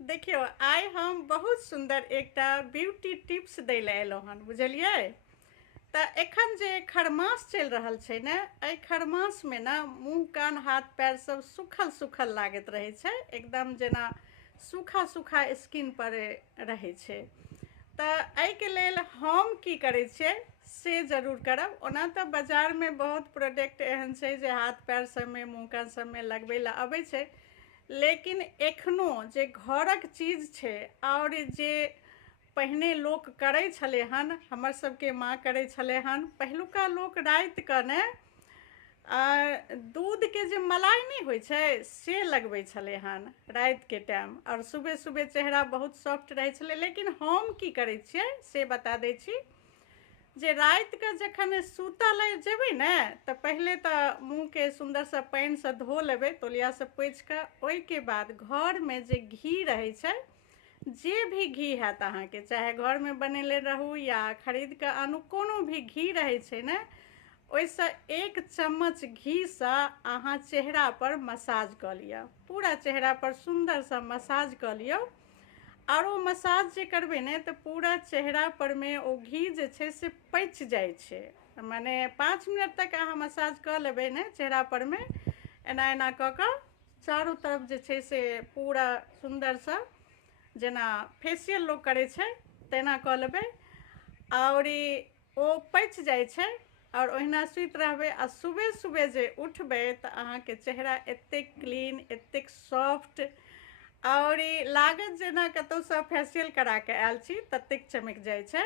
देखियो आइ हम बहुत सुंदर एकटा ब्यूटी टिप्स दै लए एलहुँ हन, बुझलियै। तऽ एखन जे खरमास चलि रहल छै ने, एहि खरमासमे ने मुँह कान हाथ पैर सब सूखल सूखल लागैत रहै छै, एकदम जेना सूखा सूखा स्किन पर रहै छै। तऽ एहिके लेल हम की करै छियै से जरूर करब। ओना तऽ बाजारमे बहुत प्रोडक्ट एहन छै जे हाथ पैर सबमे मुँह कान सबमे लगबै लए अबै छै, लेकिन एखनो जे घरक चीज छै आओर जे पहिने लोक करै छलै हन, हमर सबके माँ करै छलै हन। पहिलुका लोक रातिके ने दूधके जे मलाई नहि होइ छै से लगबै छलै हन रातिके टाइम, आओर सुबह सुबह चेहरा बहुत सॉफ्ट रहै छलै। लेकिन हम की करै छियै से बता दै छी जे रातिके जखन सुतऽ लए जेबै ने तऽ पहिले तऽ मुँहके सुन्दरसँ पानिसँ धो लेबै, तौलियासँ पोछि कऽ। ओहिके बाद घरमे जे घी रहै छै, जे भी घी हैत अहाँके, चाहे घरमे बनेले रहू या खरीद कऽ आनू, कोनो भी घी रहै छै ने, ओहिसँ 1 चम्मच घीसँ अहाँ चेहरापर मसाज कऽ लिअ। पूरा चेहरापर सुन्दरसँ मसाज कऽ लियौ। आओर ओ मसाज जे करबै ने तऽ पूरा चेहरापरमे ओ घी जे छै से पचि जाइ छै। माने 5 मिनट तक अहाँ मसाज कऽ लेबै ने चेहरापरमे, एना एना कऽ कऽ चारू तरफ जे छै से पूरा सुन्दरसँ, जेना फेशियल लोक करै छै तेना कऽ लेबै। आओर ओ पचि जाइ छै, आओर ओहिना सुति रहबै। आ सुबह सुबह जे उठबै तऽ अहाँके चेहरा एतेक क्लीन, एतेक सॉफ्ट, और लागत जेना कतौसँ फेशियल करा कऽ आयल छी, ततेक चमकि जाइ छै।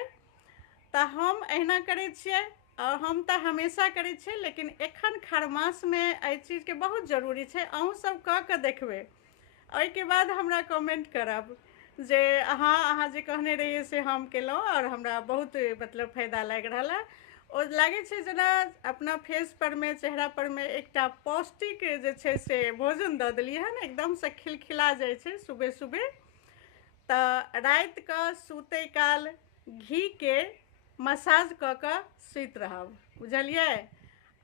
तऽ हम अहिना करै छियै, और हम तऽ हमेशा करै छियै, लेकिन एखन खरमासमे एहि चीजके बहुत जरूरी छै। अहूँ सब कऽ कऽ देखबै, ओहिके बाद हमरा कमेंट करब जे अहाँ जे कहने रहियै से हम केलहुँ और हमरा बहुत मतलब फायदा लागि रहल है। ओ लागै छै जेना अपना फेस परमे, चेहरा परमे एकटा पौष्टिक जे छै से भोजन दऽ देलियै हन, एकदमसँ खिलखिला जाइ छै सुबह सुबह। तऽ रातिके सुतै काल घीके मसाज कऽ कऽ सुति रहब, बुझलियै।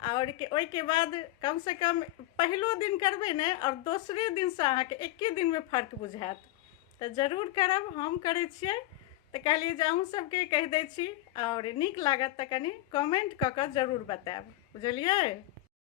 और ओहिके बाद कमसँ कम पहिलो दिन करबै ने, और दोसरे दिनसँ अहाँके एक्के दिनमे फर्क बुझायत। तऽ जरूर करब, हम करै छियै तऽ कहलिए जे अहूँ सबके कहि दै छी। और नीक लागत तऽ कनि कमेंट कऽ कऽ जरूर बतायब, बुझलियै।